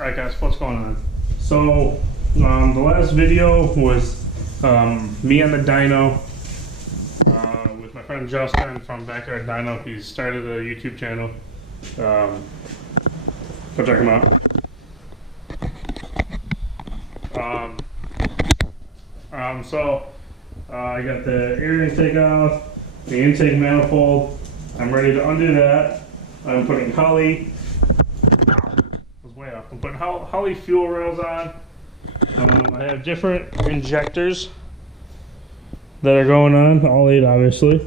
Alright guys, what's going on? So, the last video was me on the dyno with my friend Justin from Backyard Dyno. He started a YouTube channel. Go check him out. I got the air intake off, the intake manifold. I'm ready to undo that. I'm putting Holly. Way off. I'm putting Holly fuel rails on. I have different injectors that are going on, all 8 obviously.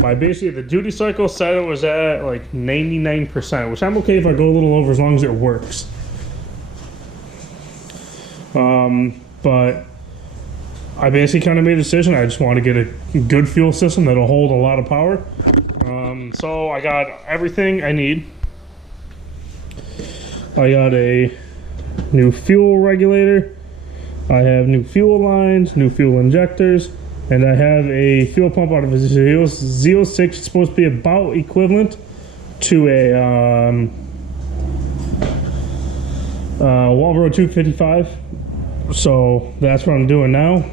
Basically the duty cycle said it was at like 99%, which I'm okay if I go a little over as long as it works. But I basically kind of made a decision. I just want to get a good fuel system that'll hold a lot of power. So I got everything I need. I got a new fuel regulator, I have new fuel lines, new fuel injectors, and I have a fuel pump out of a Z06. It's supposed to be about equivalent to a Gopro 255. So that's what I'm doing now.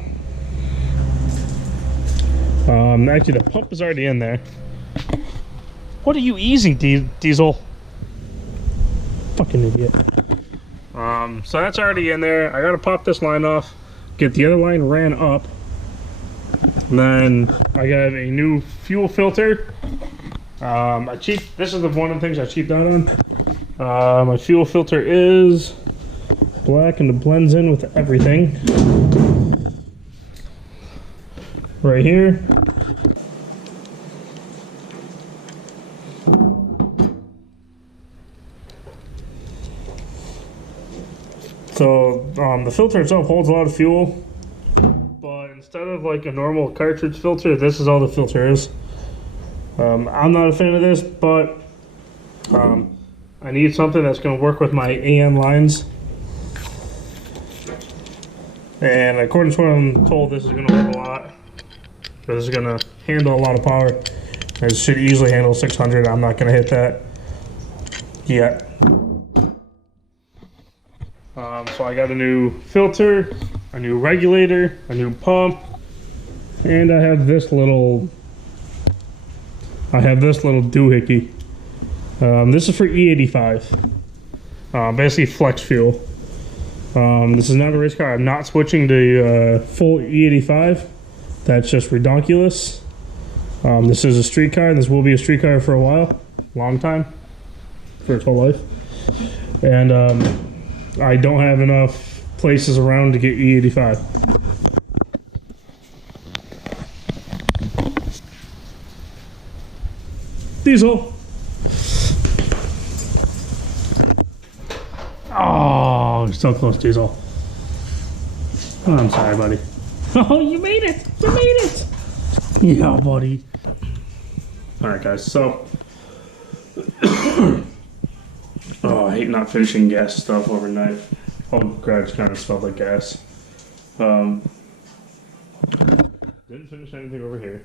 Actually the pump is already in there. What are you easing, Diesel? Fucking idiot. So that's already in there. I gotta pop this line off, get the other line ran up, and then I got a new fuel filter. This is one of the things I cheaped out on. My fuel filter is black and it blends in with everything. Right here. So the filter itself holds a lot of fuel, but instead of like a normal cartridge filter, this is all the filter is. I'm not a fan of this, but I need something that's going to work with my AN lines. And according to what I'm told, this is going to work a lot. This is going to handle a lot of power. It should easily handle 600. I'm not going to hit that yet. So I got a new filter, a new regulator, a new pump, and I have this little doohickey. This is for E85, basically flex fuel. This is not a race car. I'm not switching to full E85. That's just redonkulous. This is a street car. This will be a street car for a while, long time, for its whole life. And I don't have enough places around to get E85. Diesel. Oh, you're so close, Diesel. Oh, I'm sorry, buddy. Oh, you made it! You made it! Yeah, buddy. Alright, guys, so... Oh, I hate not finishing gas stuff overnight. Whole garage kind of smelled like gas. Didn't finish anything over here.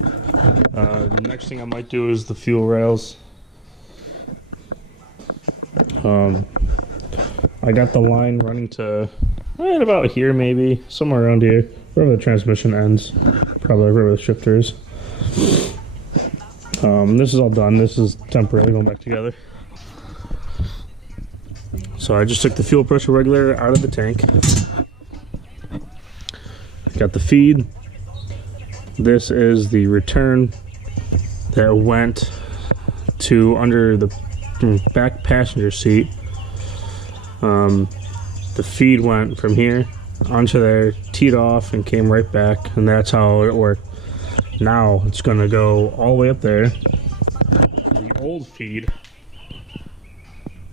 The next thing I might do is the fuel rails. I got the line running to right about here, maybe somewhere around here, wherever the transmission ends. Probably wherever the shifter is. This is all done. This is temporarily going back together. So I just took the fuel pressure regulator out of the tank. Got the feed. This is the return that went to under the back passenger seat. The feed went from here onto there, teed off, and came right back, and that's how it worked. Now it's going to go all the way up there. The old feed,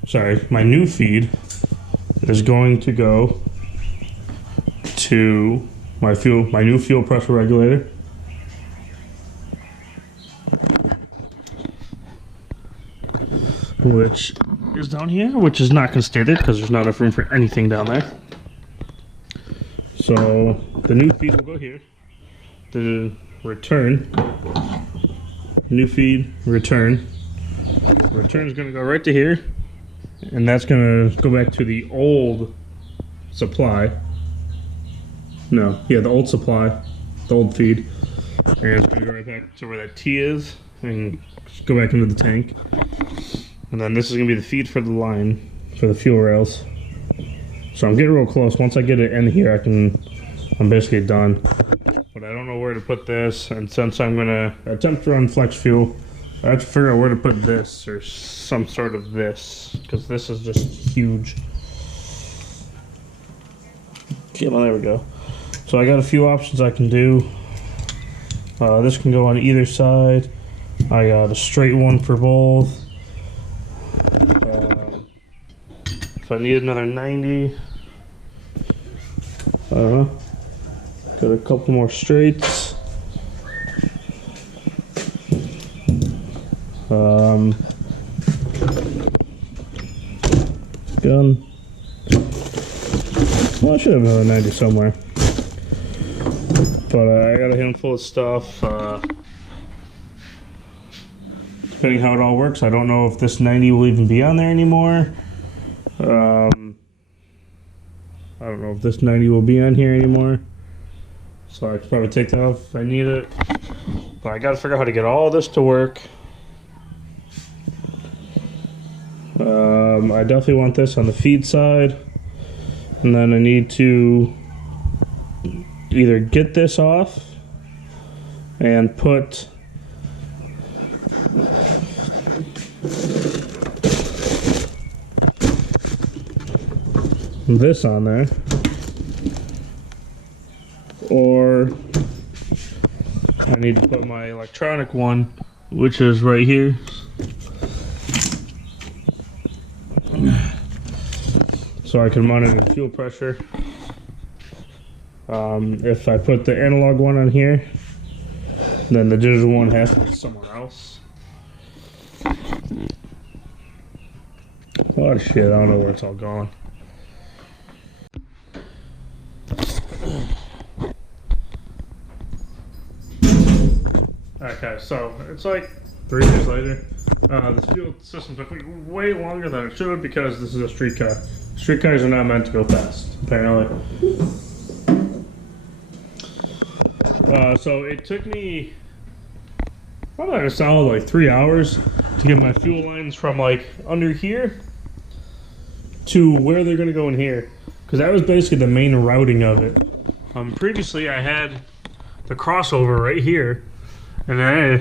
sorry, my new feed is going to go to my new fuel pressure regulator. Which is down here, which is not going to stay there because there's not enough room for anything down there. So the new feed will go here. The return, new feed, return. Return is going to go right to here. and that's gonna go back to the old supply. No, yeah, the old supply, the old feed. And it's gonna go right back to where that T is and go back into the tank. And then this is gonna be the feed for the line, for the fuel rails. So I'm getting real close. Once I get it in here, I'm basically done. But I don't know where to put this, and since I'm gonna attempt to run flex fuel, I have to figure out where to put this or some sort of this, because this is just huge. Okay, well, there we go. So I got a few options I can do. This can go on either side. I got a straight one for both. If I need another 90, I don't know. Got a couple more straights. Gun. Well, I should have another 90 somewhere. But I got a handful of stuff. Depending how it all works, I don't know if this 90 will even be on there anymore. I don't know if this 90 will be on here anymore. So I could probably take that off if I need it. But I gotta figure out how to get all this to work. I definitely want this on the feed side. And then I need to either get this off and put this on there, or I need to put my electronic one, which is right here. So I can monitor fuel pressure. If I put the analog one on here, then the digital one has to be somewhere else. Oh shit, I don't know where it's all going. Okay, so it's like 3 years later. This fuel system took me way longer than it should because this is a street car. Street cars are not meant to go fast, apparently. So it took me probably a solid like 3 hours to get my fuel lines from like under here to where they're gonna go in here, because that was basically the main routing of it. Previously I had the crossover right here, and I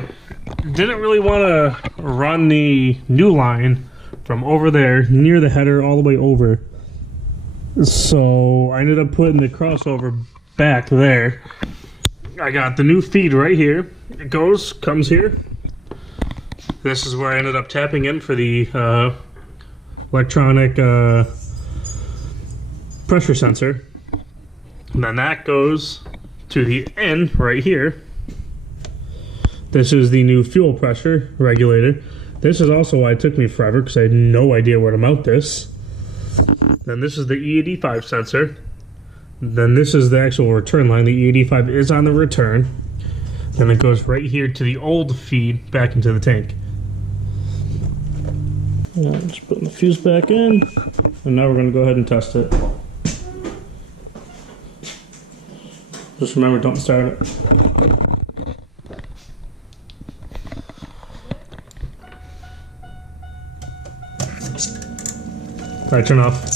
didn't really want to run the new line from over there near the header all the way over. So I ended up putting the crossover back there. I got the new feed right here. It comes here. This is where I ended up tapping in for the electronic pressure sensor. And then that goes to the end right here. This is the new fuel pressure regulator. This is also why it took me forever, because I had no idea where to mount this. Then this is the E85 sensor. Then this is the actual return line. The E85 is on the return. Then it goes right here to the old feed back into the tank. Just putting the fuse back in. And now we're going to go ahead and test it. Just remember, don't start it. Alright, turn off.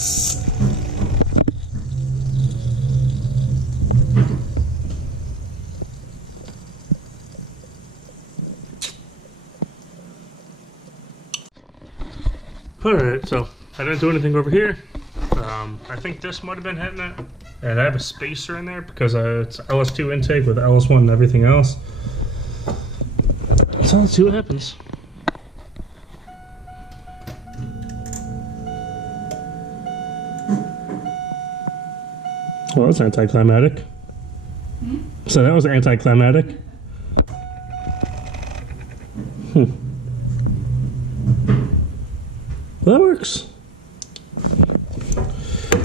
Alright, so I didn't do anything over here. I think this might have been hitting it. And I have a spacer in there because it's LS2 intake with LS1 and everything else. So let's see what happens. Well, that's anticlimactic. So that was anticlimactic. Well, that works.